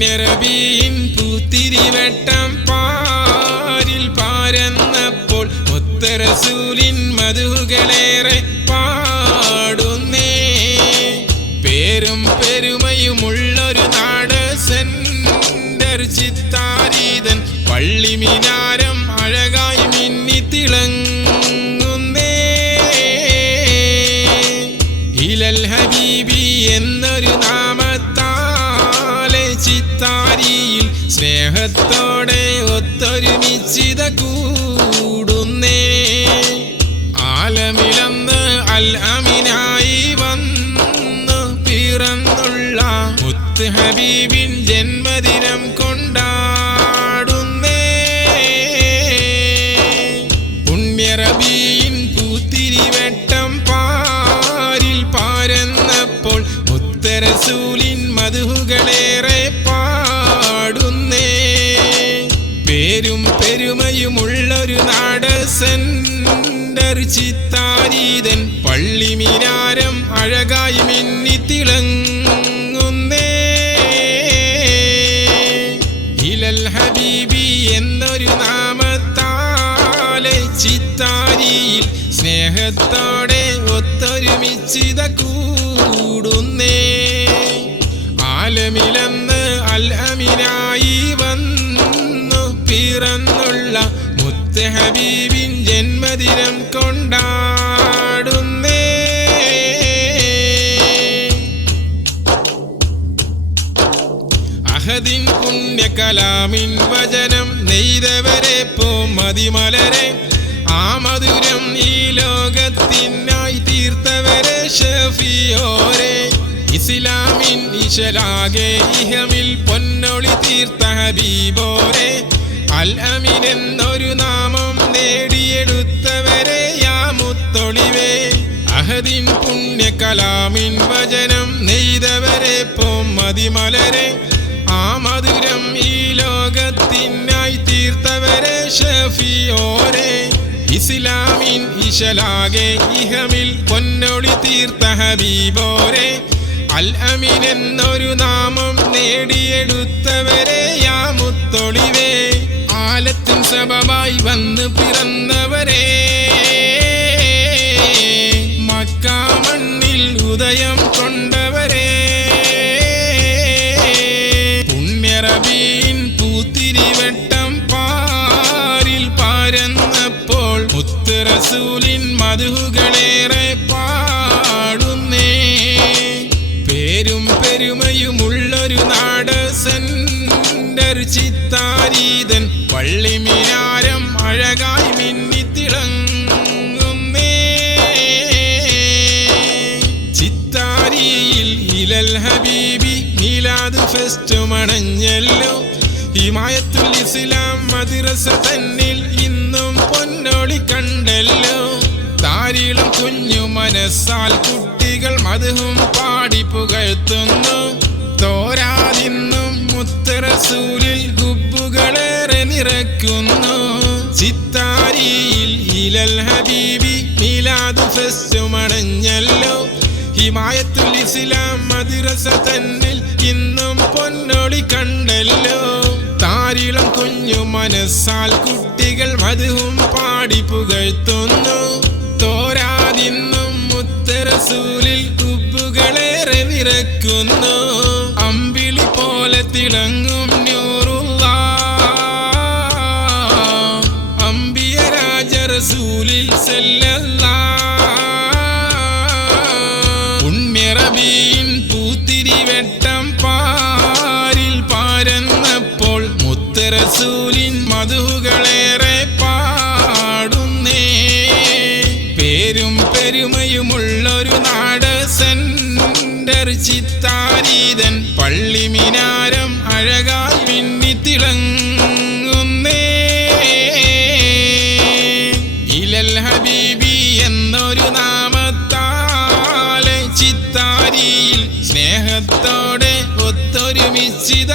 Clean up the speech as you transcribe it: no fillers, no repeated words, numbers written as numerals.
പുണ്യറബീൻ പൂത്തിരിവട്ടം പാരിൽ പാരന്നപ്പോൾ മുത്തറസൂലിൻ മധുകളേറെ പാടുന്നേ. പേരും പെരുമയുമുള്ളൊരു നാട് സെന്റർ ചിത്താരീതൻ പള്ളിമിനാരം അഴകായി മിന്നിത്തിളങ്ങുന്നേ. ഇലൽ ഹബീബി എന്നൊരു നാമത്താലെ ചിത്താരിയിൽ സ്നേഹത്തോടെ ഒത്തൊരുമിച്ചിത കൂടുന്നേ. ആലമിലന്ന് അൽ അമിനായി വന്നു പിറന്നുള്ള മുത്ത് ഹബീബിൻ ജന്മദിനം കൊണ്ടാടുന്നേ. പുണ്യറബീൻ പൂത്തിരിവട്ടം പാരിൽ പാരന്നപ്പോൾ മുത്തറസൂലിൻ മധുകളേറെ പാടുന്നേ. പേരും പെരുമയുമുള്ളൊരു നാട് സെന്റർ ചിത്താരീതൻ പള്ളിമിനാരം അഴകായി മിന്നിത്തിളങ്ങുന്നേ. ഇലൽ ഹബീബി എന്നൊരു നാമത്താലെ ചിത്താരിയിൽ സ്നേഹത്തോടെ ഒത്തൊരുമിച്ചിത കൂടുന്നേ. ആലമിലന്ന് അൽ അമിനായി വന്നു പിറന്നുള്ള മുത്ത് ഹബീബിൻ ജന്മദിനം കൊണ്ടാടുന്നേ. അഹദിൻ പുണ്യകലാമിൻ വചനം നെയ്തവരെ മതിമലരെ ആ മധുരം ഈ ലോകത്തിനായി തീർത്തവരെ ഷഫിയോരെ. ഇസ്ലാമിൻ ഇശലാകെ ഇഹമിൽ പൊന്നൊളി തീർത്ത ഹബീബോരെ. അൽ അമീൻ എന്നൊരു നാമം നേടിയെടുത്തവരെ യാ മുത്തൊളിവേ. അഹദിൻ പുണ്യകലാമിൻ വചനം നെയ്തവരെ മതിമലരെ ആ മധുരം ഈ ലോകത്തിനായി തീർത്തവരെ ഷഫിയോരെ. ഇസ്ലാമിൻ ഇശലാകെ ഇഹമിൽ പൊന്നൊളി തീർത്ത ഹബീബോരെ. അൽ അമീൻ എന്നൊരു നാമം നേടിയെടുത്തവരെ യാ മുത്തൊളിവേ. ആലത്തിൻ സബബായി വന്ന് പിറന്നവരെ മക്ക മണ്ണിൽ ഉദയം കൊണ്ടവരെ. പുണ്യറബീൻ പൂത്തിരിവട്ടം പാരിൽ പാരന്നപ്പോൾ മുത്തറസൂലിൻ മധുകളേറെ പാടുന്നേ. പേരും പെരുമയുമുള്ളൊരു നാട് സെന്റർ ചിത്താരീതൻ പള്ളിമിനാരം അഴകായി മിന്നിത്തിളങ്ങുന്നേ. ചിത്താരിയിൽ ഇലൽ ഹബീബി മീലാദ് ഫെസ്റ്റ് മണഞ്ഞല്ലോ. ഹിമായത്തുൽ ഇസ്ലാം മദ്രസ തന്നിൽ ഇന്നും പൊന്നൊളി കണ്ടല്ലോ. താരീളം കുഞ്ഞു മനസ്സാൽ കുട്ടികൾ മധുവും പാടി പുകഴ്ത്തുന്നു. തോരാതിന്നും മുത്തറസൂലിൽ ഗുബ്ബുകളേറെ നിറയ്ക്കുന്നു. ചിത്താരിയിൽ ഇലൽ ഹബീബി മീലാദ് ഫെസ്റ്റ് മണഞ്ഞല്ലോ. ഹിമായത്തുൽ ഇസ്ലാം മദ്രസ തന്നിൽ ഇന്നും പൊന്നൊളി കണ്ടല്ലോ. താരീളം കുഞ്ഞു മനസ്സാൽ കുട്ടികൾ മധുവും പാടി പുകഴ്ത്തുന്നു. തോരാതിന്നും മുത്തറസൂലിൽ ഗുബ്ബുകളേറെ നിറയ്ക്കുന്നു. അമ്പിളി പോലെ തിളങ്ങും നൂറുല്ലാഹ് അംബിയ രാജ റസൂലിൽ സല്ലല്ലാഹ്. പുണ്യറബീൻ പൂത്തിരിവട്ടം പാരിൽ പാരന്നപ്പോൾ മുത്തറസൂലിൻ മധുകളേറെ പാടുന്നേ. പേരും പെരുമയുമുള്ളൊരു നാട് സെന്റർ ചിത്താരീതൻ പള്ളിമിനാരം അഴകായി മിന്നിത്തിളങ്ങുന്നേ. ഇലൽ ഹബീബി എന്നൊരു നാമത്താലെ ചിത്താരിയിൽ സ്നേഹത്തോടെ ഒത്തൊരുമിച്ചിത